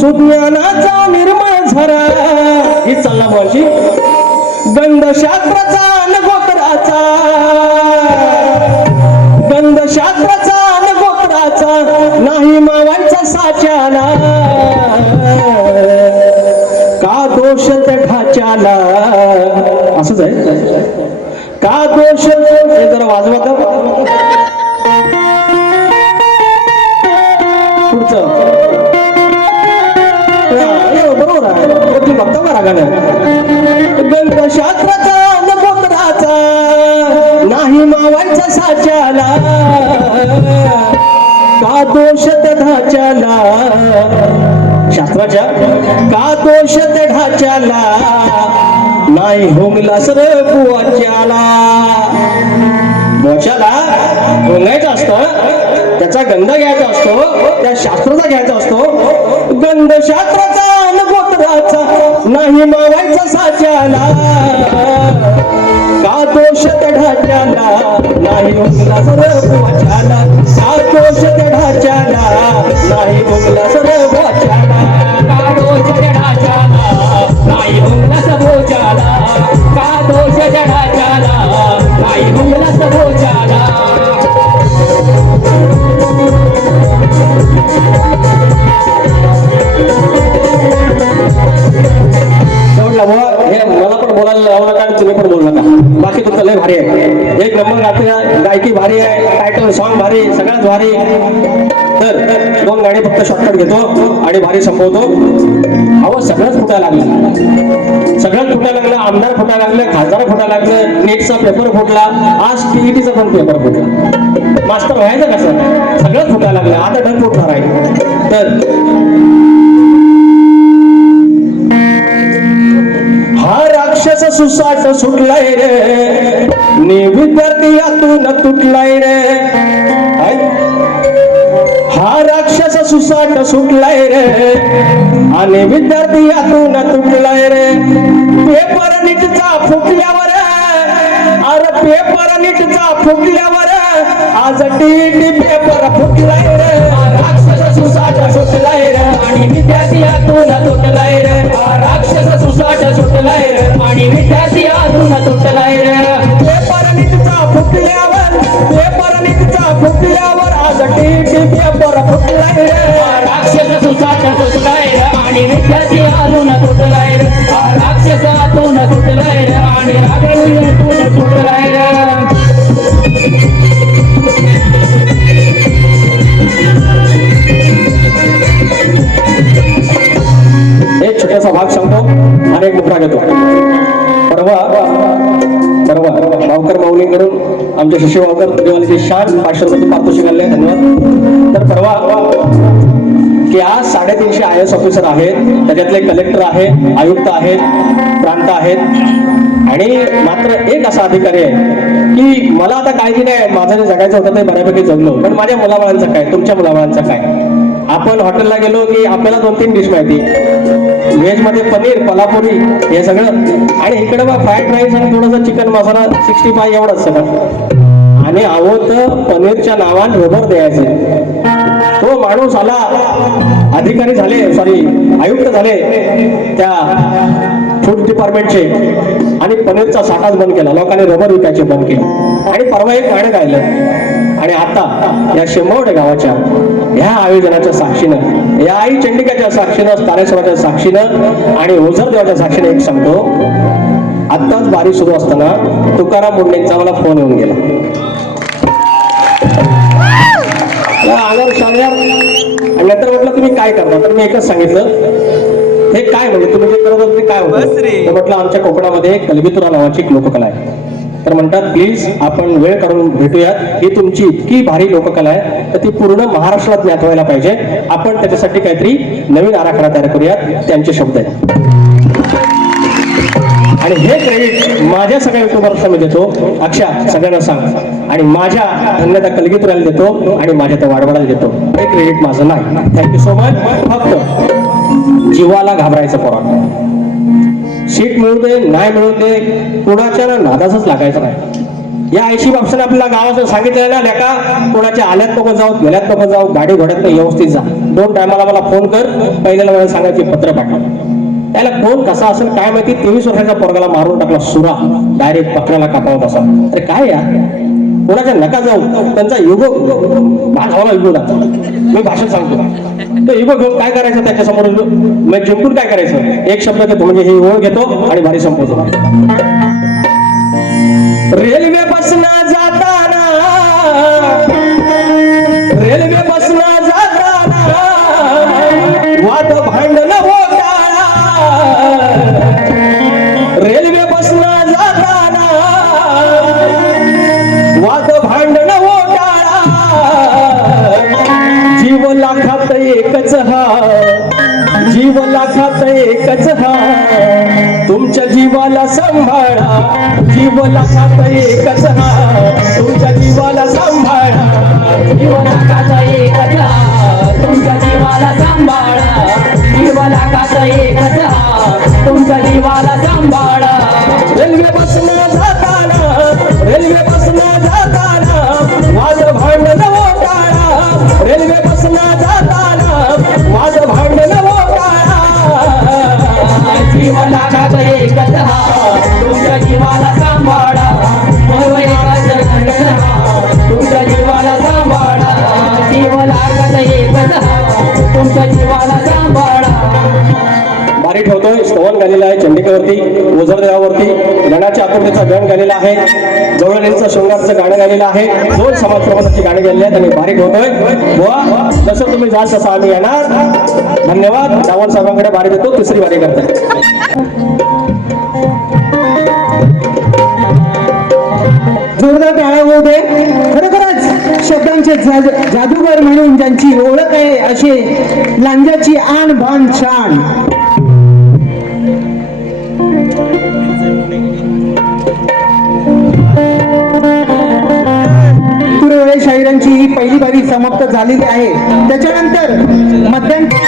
सुज्ञानाचा निर्मळ झरा ही चालला माझी गंधशास्त्राचा न गोत्राचा गंधशास्त्राचा न गोत्राचा नाही मावांचा साच्याला का दोष त्या ढाच्याला असंच आहे का दोष हे जरा वाजवा तर पुढचं बरोबर आहे तुम्ही बघता का रागानं गंधशास्त्राचा न गोत्राचा नाही मावांचा साच्याला का दोष त्या ढाच्याला शास्त्राच्या का दोष त्या ढाच्याला नाही होंगला सर बुवाच्याला बोच्याला होंगायचं असतं त्याचा गंध घ्यायचा असतो त्या शास्त्राचा घ्यायचा असतो गंधशास्त्राचा न गोत्राचा नाही मावायचा साच्याला का दोष त्या ढाच्याला नाही होंगला सर बुवाच्याला का दोष त्या ढाच्याला नाही होंगला सर बुवाच्याला का दोष चढाच्याला नाही हुंगला सबोचाला का दोष चढाच्याला नाही हुंगला सबोचाला हे मला पण बोलायला लावू नका तुम्ही पण बोलू नका बाकी तुमचं लय भारी आहे एक नंबर गायकी भारी आहे टायटल सॉन्ग भारी सगळ्यात भारी तर 2 गाणी फक्त शॉर्टकट घेतो आणि भारी संपवतो अहो सगळंच फुटायला लागलं सगळंच फुटायला लागलं आमदार फुटायला लागलं खासदार फुटायला लागलं नेटचा पेपर फुटला आज टीईटीचा पण पेपर फुटला मास्टर व्हायचं कसं सगळंच फुटायला लागलं आता ढग फुटणार आहे तर हा राक्षस सुसाट सुटलाय रे नि विद्यार्थी यातून तुटलाय रे हा राक्षस सुसाट सुटलाय रे आणि विद्यार्थी यातून तुटलाय रे पेपर नीटचा फुटल्यावर अरे पेपर नीटचा फुटल्यावर आज टीटी पेपर फुटलाय रे राक्षस सुसाट सुटलाय रे आणि विद्यार्थी यातून तुटलाय रे राक्षस सुसाट सुटलाय रे आणि विद्यार्थी यातून तुटलाय रे पेपर नीटचा फुटल्यावर आज टीटी पेपर फुटलाय रे राक्षस सुसाट सुटलाय रे आणि विद्यार्थी यातून तुटलाय रे राक्षस यातून तुटलाय रे आणि रागवी यातून तुटलाय रे एक छोटासा भाग सांगतो आणि एक मुद्रा घेतो परवा भावकर माऊलींकडून आमच्या शिष्य भावकर देवालीची शान 500 रुपये पारितोषिक आले धन्यवाद तर परवा की आज 350 IAS ऑफिसर आहेत त्याच्यातले कलेक्टर आहे आयुक्त आहेत प्रांत आहेत आणि मात्र एक असा अधिकारी आहे की मला आता काळजी नाही माझं जे जगायचं होतं ते बऱ्यापैकी जगलो पण माझ्या मुलाबाळांचं काय तुमच्या मुलाबाळांचं काय आपण हॉटेलला गेलो की आपल्याला 2-3 डिश माहिती व्हेज मध्ये पनीर कोल्हापुरी हे सगळं आणि इकडे बघ फ्राईड राईस आणि थोडंसं चिकन मसाला 65 एवढंच सगळं आणि आवत पनीरच्या नावात रबर द्यायचे तो माणूस आला अधिकारी झाले आयुक्त झाले त्या फूड डिपार्टमेंटचे आणि पनीरचा साठाच बंद केला लोकांनी रबर विकायचे बंद केले आणि परवा एक गाणं गायलं आणि आता या शेंबवडे गावाच्या ह्या आयोजनाच्या साक्षीनं या आई चंडिकाच्या साक्षीनं तारेश्वराच्या साक्षीनं आणि ओझर देवाच्या साक्षीनं एक सांगतो आत्ताच बारी सुरू असताना तुकाराम मुंडेंचा मला फोन येऊन गेला आणि नंतर म्हटलं तुम्ही काय करता तर मी एकच सांगितलं हे काय म्हणजे तुम्ही जे करत होता ते काय होतं तर म्हटलं आमच्या कोकणामध्ये कलगीतुरा नावाची एक लोककला आहे तर म्हणतात प्लीज आपण वेळ काढून भेटूयात ही तुमची इतकी भारी लोककला आहे तर ती पूर्ण महाराष्ट्रात ज्ञात व्हायला पाहिजे आपण त्याच्यासाठी काहीतरी नवीन आराखडा तयार करूयात त्यांचे शब्द आहेत आणि हे क्रेडिट माझ्या सगळ्या युट्यूबर्सना मी देतो अक्षा सगळ्यांना सांग आणि माझ्या अन्यथा कलगीतुराला देतो आणि माझ्या त्या वाडवडाला देतो हे क्रेडिट माझं नाही थँक्यू सो मच फक्त जीवाला घाबरायचं पोरांना सीट मिळू दे नाही मिळू दे कुणाच्या नादाचंच लागायचं नाही या 80 बाबतीने आपल्याला गावाचं सांगितलेलं ना लेका कोणाच्या आल्यात नको जाऊ गेल्यात नको जाऊ गाडी घोड्यात व्यवस्थित जा 2 टायमाला मला फोन कर, पहिल्याला मला सांगायचे पत्र पाठव. त्याला कोण कसा असेल काय माहिती, 23 वर्षाच्या पोरगाला मारून टाकला सुरा, डायरेक्ट पकडायला कापावत असा. अरे काय यार, कोणाच्या नका जाऊ, त्यांचा युगो माझा युगो जातो. मी भाषण सांगतो तो युगो घेऊन काय करायचं त्याच्यासमोर, मग जिंकून काय करायचं, एक शब्द घेतो म्हणजे ही ओळ घेतो आणि भारी संपवतो. रेल्वे बसना जाताना, रेल्वे बसना जाताना वाद भांडण होताना, रेल्वे बसना जाताना वाद भांडण होताना, जीव लाखात एकच हा, जीव लाखात एकच हा, तुमच्या जीवाला सांभाळा, जीव लाखात एकच हा, तुमच्या जीवाला सांभाळा, जीव लाखाचा एकच हा, तुमच्या जीवाला सांभाळा, जीव लाखाचा एकच हा, तुमच्या जीवाला सांभाळा. रेल्वे बसना जाताना, रेल्वे बसना जाताना वाद भांडण होताना, रेल्वे बसना जाताना वाद भांडण होताना, जीव लाखाचा एकच हा, तुमच्या जीवाला सांभाळा, जीव लाखाचा एकच हा, तुमच्या जीवाला सांभाळा, जीव लाखाचा एकच हा, तुमच्या जीवाला सांभाळा. बारी ठेवतोय, स्तवन गालेला आहे चंडिकेवरती, ओझर देवावरती गणाच्या आतुरतेचा गण गालेला आहे, जवळणींचं शृंगारचं गाणं गालेलं आहे, 2 समाज प्रबंधाची गाणी गालेली आहेत आणि बारी ठेवतोय. बुवा जसं तुम्ही जाल तसं आम्ही येणार. धन्यवाद. रावण साहेबांकडे बारी देतो, 3री बारी करते. जोरदार टाळ्या होऊ दे. खरोखरच शब्दांचे जादूगर म्हणून ज्यांची ओळख आहे असे लांजाची आण बाण शान. शाहिरांची ही पहिली बारी समाप्त झालेली आहे. त्याच्यानंतर मध्यंतरी